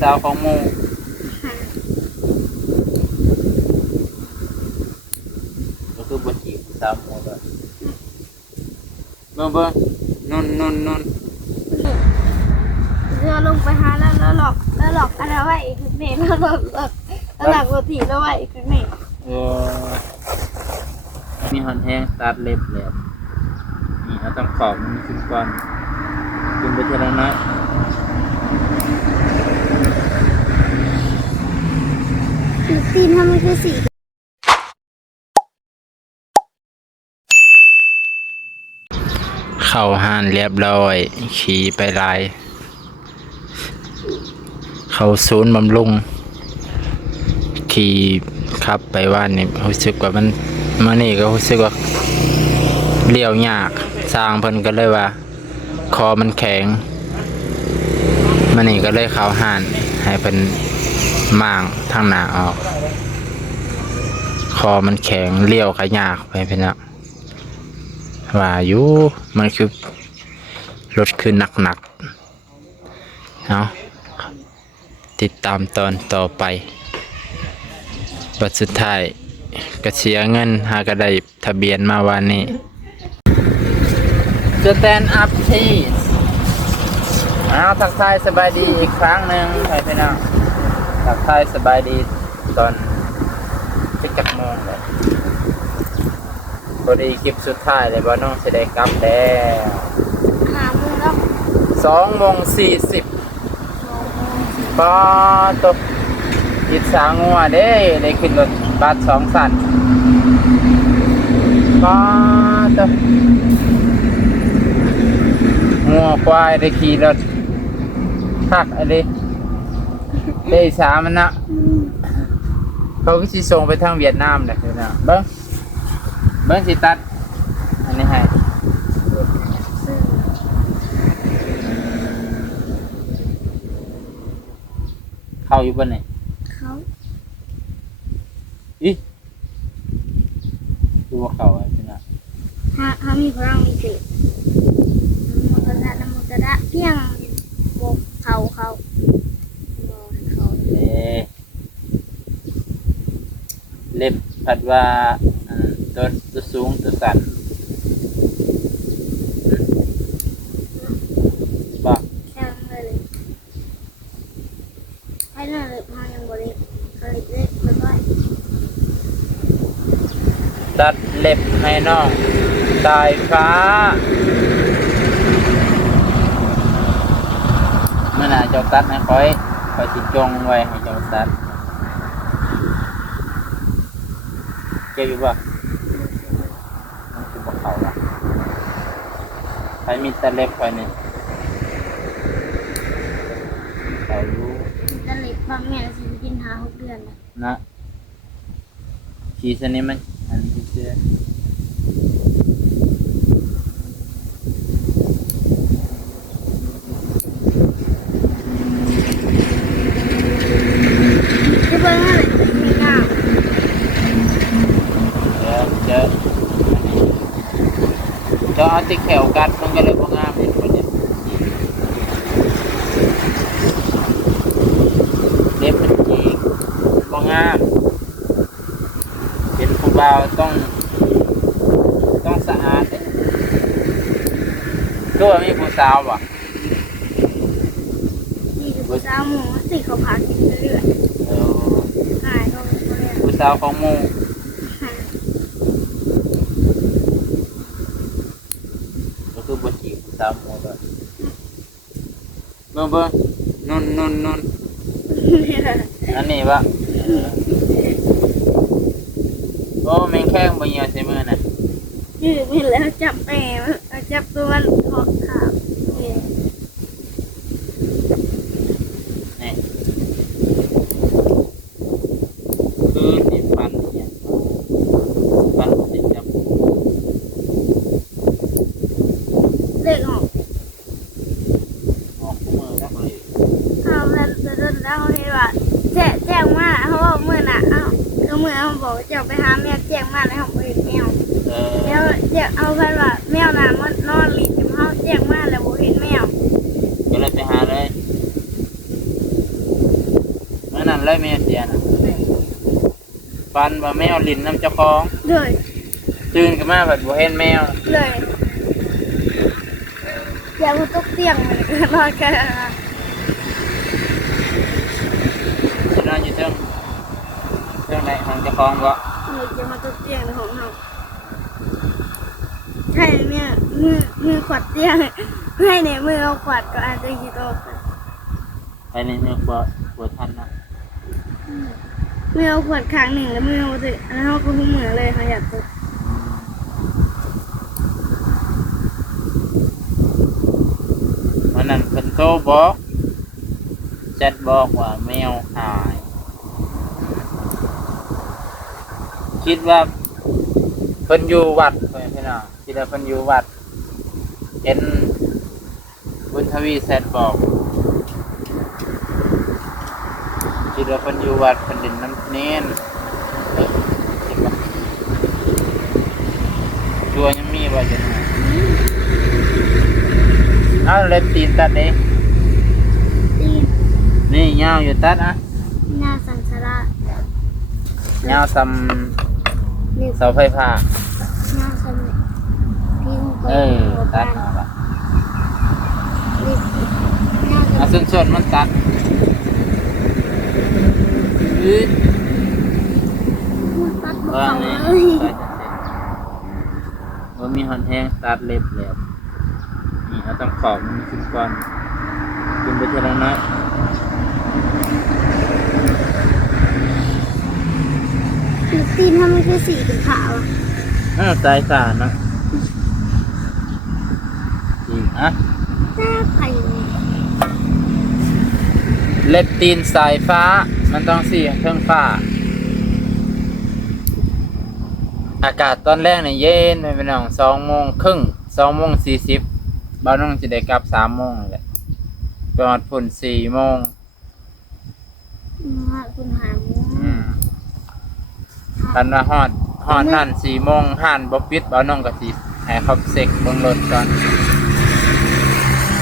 สาวของหมู่ก็คือบทจีบผู้สาวหมู่เลยเบิ่งนุ่นเรือลงไปหาแล้วหลอกอะไรไว้อีกครั้งนี้แล้วหลอกรถถีแล้วไว้อีกครั้งนี้ มีหอนแห้งตัดเล็บแล้วนี่เอาต้องขอบมันขึ้นก่อนกินไปทีละน้อยตีนทำไมคือสีเข้าห้านเรียบร้อยขี่ไปลายเข้าศูนย์บำรุงขี่ขับไปว่านนี่รู้สึกว่ามันมานี่ก็รู้สึกว่าเลี้ยวยากสร้างเพิ่นก็เลยว่าคอมันแข็งมานี่ก็เลยเข้าห้านให้เป็นม่างทางหน้าออกคอมันแข็งเลี้ยวก็ยากไปเพิ่นน่ะว่าอยู่มันคือรถคือหนักเนาะติดตามตอนต่อไปบัดสุดท้ายก็เสียเงินหากระได้ทะเบียนมาวันนี้สแตนด์อัพทีทักทายสบายดีอีกครั้งหนึ่งใครพี่น้องทักทายสบายดีตอนจักโมงเลยพอดีคลิปสุดท้ายเลยว่าน้องจะได้กลับแล้ว5 โมงแล้ว2:40ปอตกยิดสางัวเด้ได้ขึ้นรถบัส2 สั่นปอตกงัวควายได้ขี่รถทักอะไรได้สามันนะเขาก็สิส่งไปทางเวียดนามเลยนะเบิ้งสิตัดอันนี้ให้เข้าอยู่บนไหนเขาอีดูว่าเข้าอะไรนะถ้ามีพลังมีสิมุตระนมุตระเพียงบกเขาเล็บผัดว่าตัวสูงตัวสั้นบอก ช่างเลยให้เราเล็บมายังบริเขาเล็บค่อยตัดเล็บให้น้องสายฟ้าเมื่อไหร่เจ้าตัดให้ค่อยสิจงไว้ให้เจ้าตัดเกี่ยวอยู่ป่ะมันคือบอกเขาละใครมีแต่เล็บไว้นี่เขาอยู่จะเล็บบางแง่สิกิน5-6 เดือนนะขี่สนิมมันอันที่เชื่อจะเบิ่งอะไรไม่ยากจะเอาติแขวกัดมันก็เลยบ่งามเห็นคนนี้เล็บมันจีกบ่งามเป็นผู้บ่าวต้องสะอาดตัวมีผู้สาวบ่นี่คือผู้สาวหมูสิเขาพากินเรื่อยหายก็ผู้สาวของหมู่ก็คือบทจีบผู้สาวหมู่เลยเบิ่งนุ่นอันนี้ปะโอ้แมงแข้งบ่เหี่ยวใส่มือน่ะยืดนี่แล้วจับแม่จับตัวมันหอกขาบนี่คือสิฟันเนี่ยฟันสิจับเล็กออกมือแล้วเลย เอาแล้วเห็นว่าแจ้งมาเขาบอกมือน่ะเอามือเขาบอกจะไปหาแมวแจ้งมาแล้วเขาไปเห็นแมวแล้วจะเอาไปว่าแมวน่ะมันนอนหลีกเขาแจ้งมาแล้วบอกเห็นแมวก็เลยไปหาเลย นั้นเลยแม่เสียน่ะฟันว่าแมวลิ้นน้ำเจ้าของ เลย ตื่นขึ้นมาแบบบ่เห็นแมว เลยอย่ามาตกเตียงเลยนอนกัน สินอนอยู่เทิงไหนของเจ้าของบ่ อย่ามาตกเตียงในของเราให้เนี่ยมือขวัดเตียงให้ในมือเอาขวัดก็อาจจะกี่ตัว ไปในเมืองบ่ทันนะ มือเอาขวดครั้งหนึ่งแล้วมือเอาสิแล้วเขาก็หุ้มเหมือเลยค่ะอยากตก วันนั้นเพิ่นโทรบอกแชทบอกว่าแมวหาย คิดว่าเพิ่นอยู่วัดเพิ่นพี่น้องคิดว่าเพิ่นอยู่วัดเห็นบุญทวีแชทบอกคิดว่าเพิ่นอยู่วัดเพิ่นเล่นน้ำเน้นคิดว่าตัวยังมีว่าจังไงเอาเล็บตีนตัดเด้ ตีน นี่ยาวอยู่ตัดอ่ะ หน้าสันสระ ยาวซ้ เล็บ ำเสาไฟฟ้า หน้าสันพิงก ตัด บ้าน เอาละ เล็บหน้า เอา สัน ส่วนมันตัดอืด ตัดบ ว่า เขา ไง เลย ว่ามีหอนแห้งตัดเล็บแล้วนี่เราต้องขอบมันขึ้นก่อนขึ้นไปทีละน้อย ตีนทำไมคือสีเป็นขาวอ่ะ สายสารนะอีกอ่ะ หน้าไข่ เล็บตีนสายฟ้ามันต้องสีเครื่องฟ้าอากาศตอนแรกเนี่ยเย็นไปเป็นหน่อง2:30 2:40บ้านน้องจะได้กลับ3:00แหละจอดฝุ่น4:00 คุณหา คันว่าฮอดนั่น4:00ห้านบ่ปิดบ้านน้องก็สิให้เขาเซ็กเบิ่งรถก่อน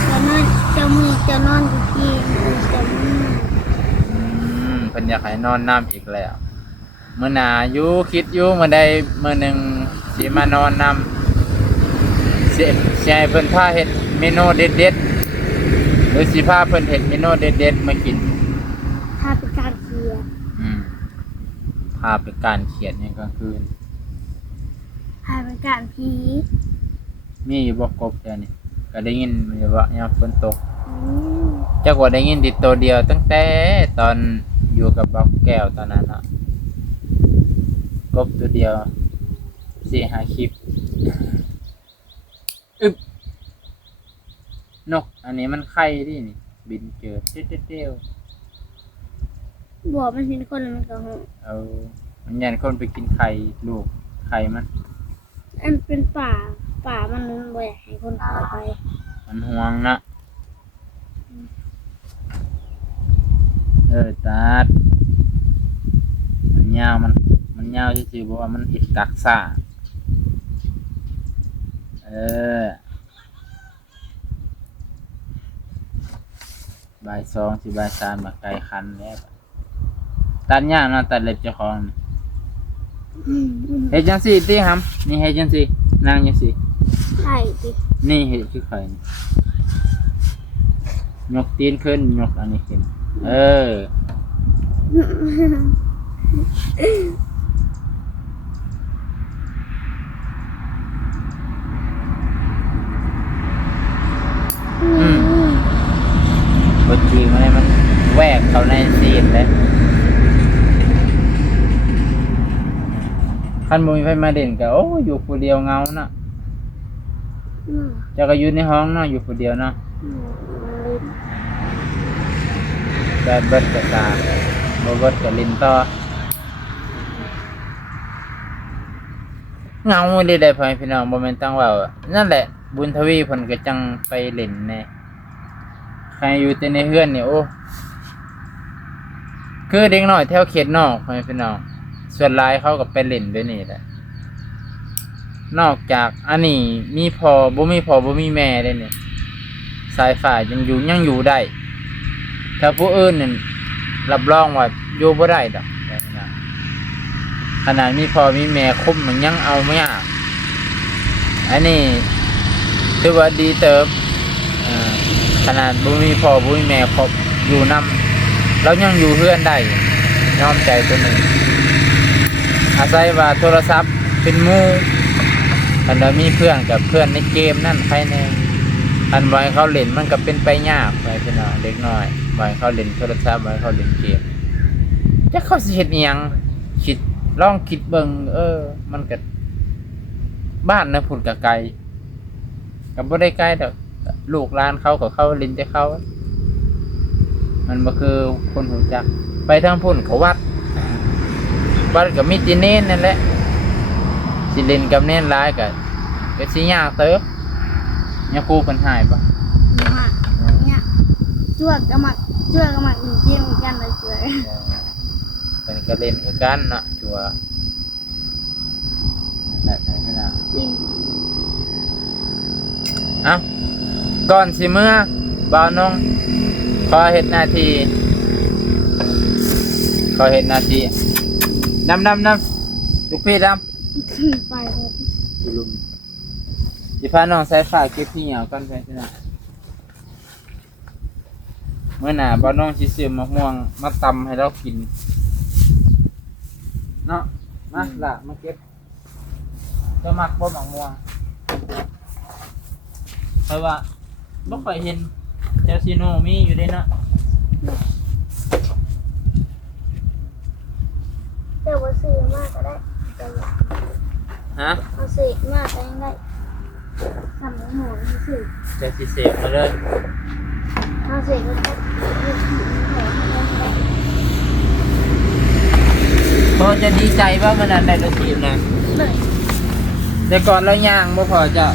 จะนอนจะมีจะนอนอยู่ที่จะมี เพิ่นอยากให้นอนน้ำอีกแล้วมื้อหน้าอยู่คิดอยู่มื้อใดมื้อหนึงสิมานอนน้ำสิให้เพิ่นพาเฮ็ดเมนูเด็ดๆหรือสิพาเพิ่นเฮ็ดเมนูเด็ดๆมากิน ถ้าเป็นการเคลียร์ พาไปการเขียนเนี่ยกลางคืน ถ้าเป็นการผี มีอยู่บ่กบแค่นี้ก็ได้ยินอยู่ว่ายามฝนตก อืม จักว่าได้ยินติดตัวเดียวตั้งแต่ตอนอยู่กับบักแก้วตอนนั้นเนาะกบตัวเดียว4-5คลิปอึบนกอันนี้มันไข่ดินี่บินเจอเตี้ยว บอกมันเป็นคนมันก็หง เอามันยันคนไปกินไข่ลูกไข่มัน อันเป็นป่ามันบ่อยากให้คนเข้าไป มันห่วงนะตาดมันยาวมันยาวซื่อๆเพราะว่ามันเห็ดกักซ่าบ่าย2สิบ่าย3มาไกลคันแล้วตัดยากเนาะตัดเล็บเจ้าของนี่เฮ็ดจังซี่ติหำนี่เฮ็ดจังซี่นางจังซี่ ไข่ดิ นี่เฮ็ดคือไข่นี่ยกตีนขึ้นยกอันนี้ขึ้นบทจีมันมันแวกเข้าในซีนเลยคันบ่มีไฟมาเด่นก็โอ้อยู่ผู้เดียวเงาเนาะเจ้าก็อยู่ในห้องเนาะอยู่ผู้เดียวเนาะแบบเบิดก็ตามบ่เบิดก็ลิ้นต่อเงาเลยได้พ่อพี่น้องบ่แม่นตั้งว่านั่นแหละบุญทวีเพิ่นก็จังไปเล่นแน่ใครอยู่แต่ในเฮือนนี่โอ้คือเด็กน้อยแถวเขตนอกพ่อพี่น้องส่วนหลายเขาก็ไปเล่นด้วยนี่แหละนอกจากอันนี้มีพ่อบ่มีแม่ได้นี่สายฝ่ายยังอยู่ได้ถ้าผู้อื่นนี่รับรองว่า อยู่บ่ได้ดอกแบบนี้นะขนาดมีพ่อมีแม่คุมมันยังเอาไม่ยากอันนี้ถือว่าดีเติบขนาดบ่มีพ่อบ่มีแม่ครบอยู่นำแล้วยังอยู่เพื่อนได้ยอมใจตัวหนึ่งอาศัยว่าโทรศัพท์เป็นหมู่อันเรามีเพื่อนกับเพื่อนในเกมนั่นใครแน่อันไว้เขาเล่นมันก็เป็นไปยากไปพี่น้องเด็กน้อยไว้เขาเล่นโทรศัพท์ไว้เขาเล่นเกมจะเขาสิเฮ็ดอิหยังคิดลองคิดเบิ่งมันก็บ้านนะพุ่นก็ไกลก็บ่ได้ไกลดอกลูกหลานเขาก็เข้าเล่นแต่เขามันบ่คือคนหูจักไปทางพุ่นเขาวัดก็มีจีเน้นนั่นแหละสิเล่นกับเน้นหลายก็สิยากเติบเนี่ยครูเพิ่นหายปะ เนี่ยจวดก็มักอีเกมกันเลยช่วย เป็นก็เล่นคือกันเนาะจัวนั่นแหละนั่นน่ะ จริง เอ้าก่อนสิเมื่อบ่าวนงขอเฮ็ดหน้าที่ดำลูกพี่ดำ ไปเลย อยู่ลุมสิพาน้องสายฟ้าเก็บพี่เหนียวก่อนไปสินะเมื่อหน้าบ่าวน้องสิซื้อมะม่วงมาตำให้เรากินเนาะมาล่ะมาเก็บจะมักบ่มะม่วงเพราะว่าบ่ค่อยเห็นเจลซีโนมีอยู่เด้เนาะ แต่ว่าซื้อมากก็ได้แต่ว่า ฮะ เอาซื้อมากก็ยังได้ทำหมูซื้อ จะสิเสพมาเลย เอาซื้อก็ได้ พอจะดีใจว่ามันอันใดก็ทีมนะ เลย แต่ก่อนเราย่างบ่พอจะ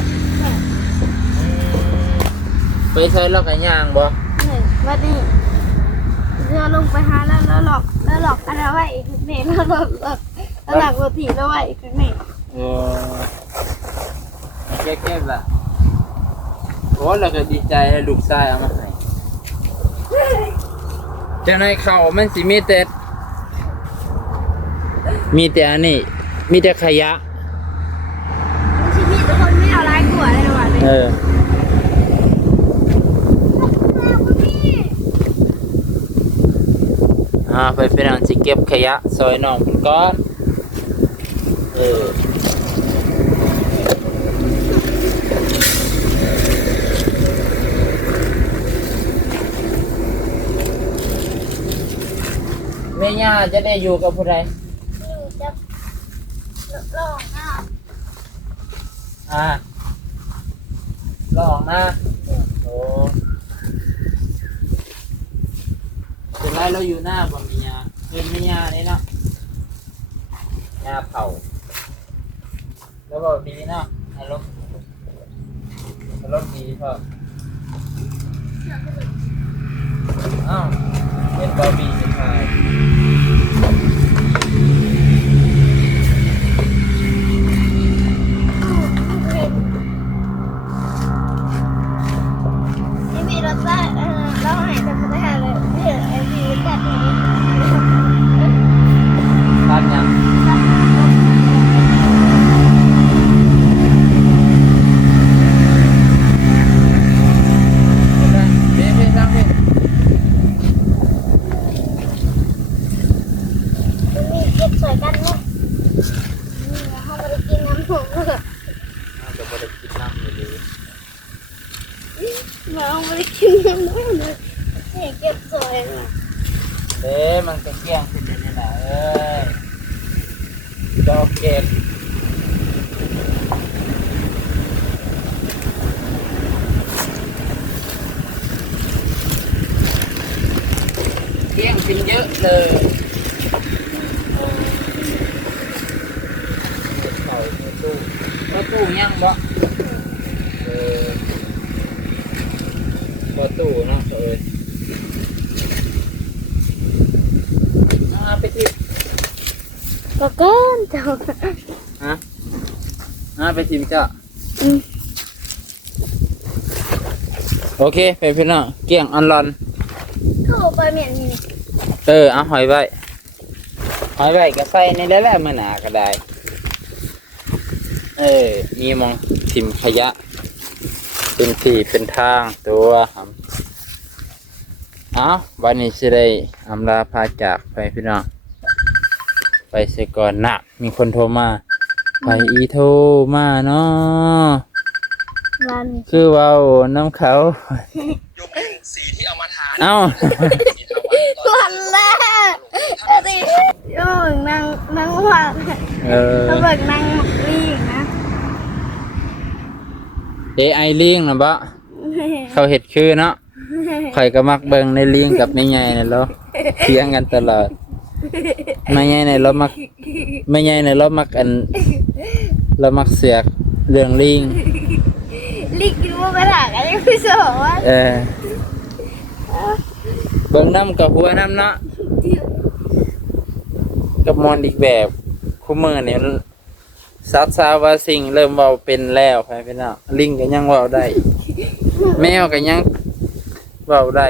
ไปใช้เราก็ย่างบ่ เลยวันนี้เรือลงไปหาแล้วหลอกอันนั้นไว้อีกนี่แล้วหลอกรถถีแล้วไว้อีกนี่ โอ้แก้ๆล่ะโอ้เราก็ดีใจให้ลูกชายเอามาให้จะในเขามันสิมีแต่อันนี้มีแต่ขยะ ชีวิตทุกคนไม่เอาร้ายกว่าเลยว่ะเลย ไปเป็นอันสิเก็บขยะซอยน้องเพิ่นก่อนแม่ย่าจะได้อยู่กับผู้ใด อยู่จะลองหน้า ลองนะโอ้เป็นไรเราอยู่หน้าบ่มียาเป็นมียานี่เนาะยาเผาแล้วบอกดีเนาะอารมณ์ดีพออ้าวเป็นบอบีสุดท้าย มีรถได้เราหายไปไม่ได้เลยเนี่ยไอ้มีจัดนี้ ตัดยังเดี๋ยวพี่สั่งพี่ มีเก็บสวยกันเนาะนี่เขาไม่ได้กินน้ำหอมเลย จะบ่ได้กินน้ำอยู่ดี เราไม่ได้กินน้ำเลยนี่เก็บสวยเนาะ เด้มันก็เกลี้ยงขึ้นเดี๋ยวนี้นะดอกเก็บเกลี้ยงขึ้นเยอะเลยเข่าตู้ยังบ่ตู้เนาะไปที่ ก็เกินจ้า ไปทีมจ้ะโอเคไปพี่น้องเกี่ยงอันรอน ก็ไปเหม็นนี่ เอาหอยไว้ หอยไว้ก็ใส่ในแล้วแหละมื้อหน้าก็ได้มีหมองทิ่มขยะเป็นที่เป็นทางตัวครับวันนี้สิได้อำลาพาจากไปพี่น้องไปเสียก่อนนะมีคนโทรมาไปอีโทรมาเนาะ วัน คือเว้าน้ำเขา ยกเป็นสีที่เอามาทาน เอ้า วันแรกสิโอ้ยนั่งว่า เขาเบิกนั่งลีกนะ AI ลิงนะบะเขาเห็ดคือเนาะข่อยก็มักเบิ่งในลิงกับในใหญ่นี่แล้วเถียงกันตลอดไม่ใหญ่ในเรามักไม่ใหญ่ในเรามักเรามักเสือกเรื่องลิง ลีกกินว่าไปถากอะไรพี่สาวว่า เบิ่งน้ำกับหัวน้ำเนาะกับมอนอีกแบบคู่มือเนี่ยซาว่าสิ่งเริ่มเว้าเป็นแล้วไปพี่น้องลิงก็ยังเว้าได้ แมวก็ยังเว้าได้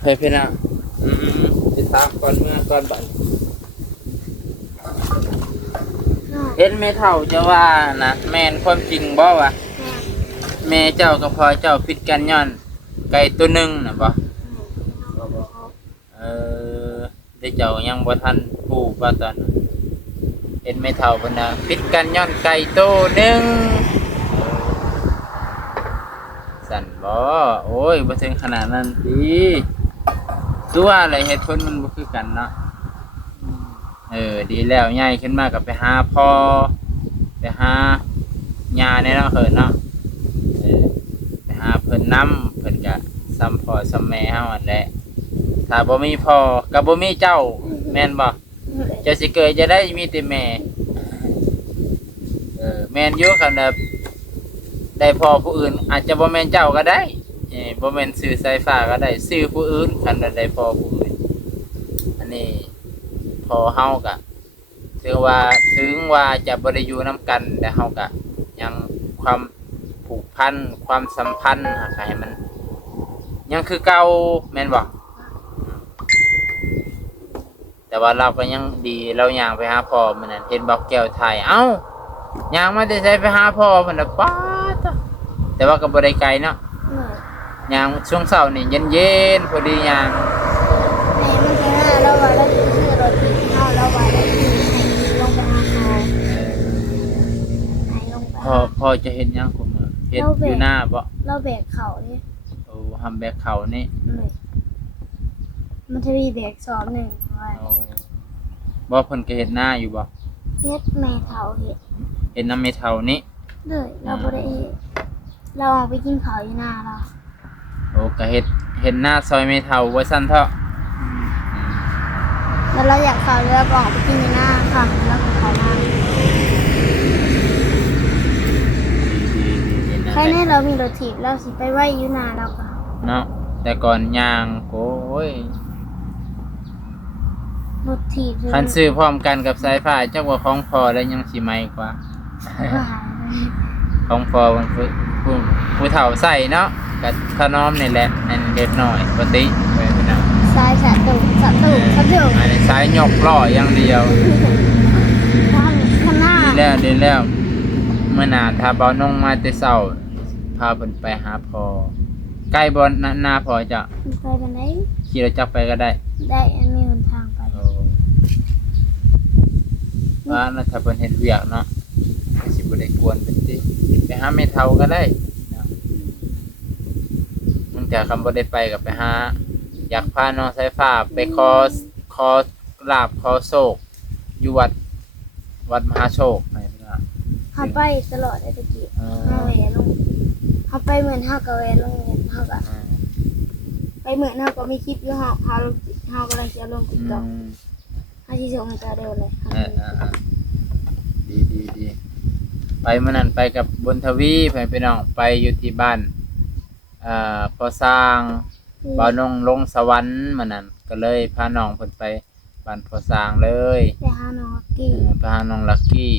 ไปพี่น้องไปตามก่อนเมื่อก่อนบัดเห็นแม่เฒ่าจะว่านะแม่นความจริงบ่วะแม่เจ้ากับพ่อเจ้าผิดกันย้อนไก่ตัวหนึงน่ะบ่ได้เจ้ายังบ่ทันฮู้ว่าตอนนั้นเห็นแม่เฒ่าเพิ่นน่ะผิดกันย้อนไก่ตัวหนึงสั่นบ่โอ้ยบ่ถึงขนาดนั้นติตัวอะไรเหตุผลมันบ่คือกันเนาะดีแล้วใหญ่ขึ้นมาก็ไปหาพ่อไปหาย่าแน่เนาะเพิ่นเนาะไปหาเพิ่นนำเพิ่นก็ซ้ำพ่อซ้ำแม่เฮานั่นแหละถ้าบ่มีพ่อก็บ่มีเจ้าแม่นบ่เจ้าสิเกิดจะได้มีแต่แม่แม่นอยู่คันแบบได้พ่อผู้อื่นอาจจะบ่แม่นเจ้าก็ได้บ่แม่นชื่อสายฟ้าก็ได้ชื่อผู้อื่นคันได้พ่อผู้อื่นอันนี้พ่อเฮาก็ถึงว่าจะบ่ได้อยู่นํกันแต่เฮาก็ยังความผูกพันความสัมพันธ์ให้มันยังคือเก่าแม่นบ่แต่ว่าเราก็ยังดีเราย่างไปหาพ่อมันนั่นเห็นบอกแก้วไทยย่างมาแต่ใช้ไปหาพ่อมันน่ะป๊าดแต่ว่าก็บ่ได้ไกลเนาะย่างช่วงเช้านี่เย็นๆพอดีย่าง แม่มันจะหาเราว่าเราจะซื้อรถที่เขาเราว่าเราจะลงไปหาเขาให้ลงไป พ่อจะเห็นยังกูมือเห็นอยู่หน้าบ่ เราแบกเขาเนี่ย โอ้ทำแบกเขานี่ มันจะมีแบกสอบหนึ่งไว้ บ่เพิ่นก็เห็นหน้าอยู่บ่ เฮ็ดแม่เฒ่าเฮ็ด เห็นน้ำเมเท่านี้ เลยเราบ่ได้เฮ็ดเราออกไปกินข้าวอยู่หน้าเรา โอ้ก็เห็นหน้าซอยเมเท่าว่าซั่นเถาะ แล้วเราอยากข้าวเรือก็ออกไปกินอยู่หน้าค่ะแล้วก็ข้าวหน้า ดีใครแน่เรามีรถถีบเราสิไปไว้อยู่หน้าเราก็ เนาะแต่ก่อนย่างโอ้ย รถถีบ คันซื้อพร้อมกันกับสายฟ้าจักว่าของพอแล้วยังสิใหม่กว่า ของพอมันผู้เฒ่าใส่เนาะกับขนมนี่แหละอันเด็กน้อยปกติไปพี่น้อง สายสะตุสะตุ อันนี้สายหยกล้ออย่างเดียว ข้างหน้า ดีแล้วเมื่อหน้าถ้าเบานงมาแต่เช้าพาเพิ่นไปหาพอใกล้บ่หน้าพอจะ ไปกันไหน ขี่รถจักรไปก็ได้ ได้มีหนทางไป ว่าแล้วถ้าเพิ่นเฮ็ดเวียกเนาะก็สิบ่ได้กวนเพิ่นติไปหาแม่เฒ่าก็ได้เนาะมันแต่คำบ่ได้ไปก็ไปหาอยากพาน้องสายฟ้าไปขอลาบขอโชคอยู่วัดมหาโชคให้พี่น้อง เขาไปตลอดเลยตะกี้เขาแหวนลงเขาไปเหมือนเขากับแหวนลงเงินเขากับไปเหมือนเขาก็มีคลิปอยู่เขากำลังจะลงติ๊กต็อกเขาที่ส่งให้ตาเดียวเลย ดีไปมื้อนั้นไปกับบุญทวีไปพี่น้องไปอยู่ที่บ้านพอสร้างบ่าวนงลงสวรรค์มื้อนั้นก็เลยพาน้องเพิ่นไปบ้านพอสร้างเลย ไปหาน้องลักกี้ พาน้องลักกี้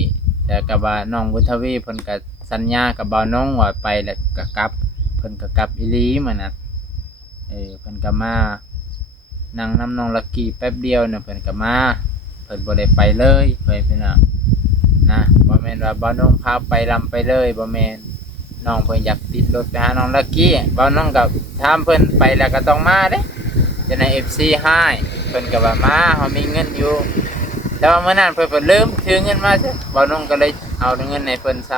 แต่กับว่าน้องบุญทวีเพิ่นก็สัญญากับบ่าวนงว่าไปแล้วก็กลับเพิ่นก็กลับอีหลีมื้อนั้นเพิ่นก็มา นั่งน้ำน้องลักกี้แป๊บเดียวเนี่ยเพิ่นก็มาเพิ่นบ่ได้ไปเลยไปพี่น้องนะบ่แม่นว่าบ่น้องพาไปลำไปเลยบ่แม่นน้องเพิ่นอยากติดรถไปหาน้องลักกี้บ่น้องก็ถามเพิ่นไปแล้วก็ต้องมาเด้จะใน FC ให้เพิ่นก็ว่ามาเฮามีเงินอยู่แต่ว่าเมื่อนั้นเพิ่นลืมถือเงินมาซะบ่น้องก็เลยเอาเงินให้เพิ่น20,000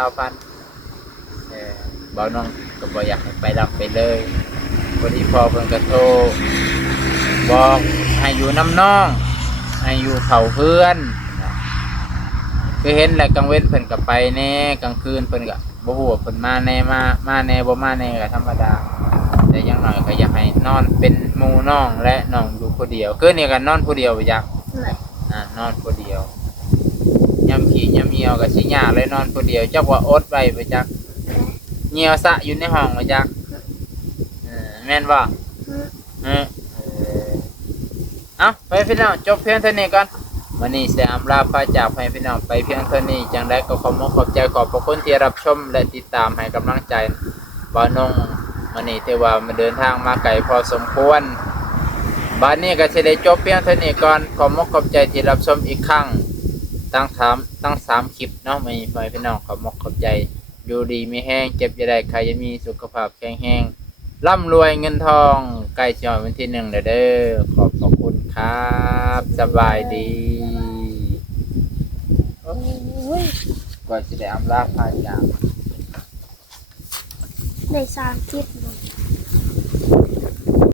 บ่น้องก็บ่อยากให้ไปลำไปเลยพอดีพอเพิ่นก็โทรบอกให้อยู่น้ำน้องให้อยู่เผาเพื่อนคือเห็นแหละกลางเว้นเพิ่นก็ไปแน่กลางคืนเพิ่นก็บ่ฮู้ว่าเพิ่นมาแน่มาแน่บ่มาแน่ก็ธรรมดาแต่อยังน้อยก็อยากให้นอนเป็นหมู่น้องและน้องอยู่ผู้เดียวคือนี่ก็นอนผู้เดียวบ่อยาก เลย นอนผู้เดียวยำขี้ยำเหี่ยวก็สิยากเลยนอนผู้เดียวจักว่าอดไว้บ่จักเหี่ยวสะอยู่ในห้องบ่จักแม่นบ่เอาไปพี่น้องจบเพียงเท่านี้ก่อนวันนี้เสียอำลาพาจากให้พี่น้องไปเพียงเท่านี้จังได้ก็ขอบใจขอบพระคุณที่รับชมและติดตามให้กำลังใจบ่าวนงวันนี้ที่ว่ามาเดินทางมาไกลพอสมควรบัดนี้ก็สิได้จบเพียงเท่านี้ก่อนขอบใจที่รับชมอีกครั้งตั้ง3คลิปเนาะไม่ไปพี่น้องขอบใจอยู่ดีมีแห้งเจ็บจะได้ใครจะมีสุขภาพแข็งแรงร่ำรวยเงินทองใกล้จะวันที่1แล้วเด้อขอบพระคุณครับสบายดีกว่าจะได้อำลาพาจาก ได้3 คลิป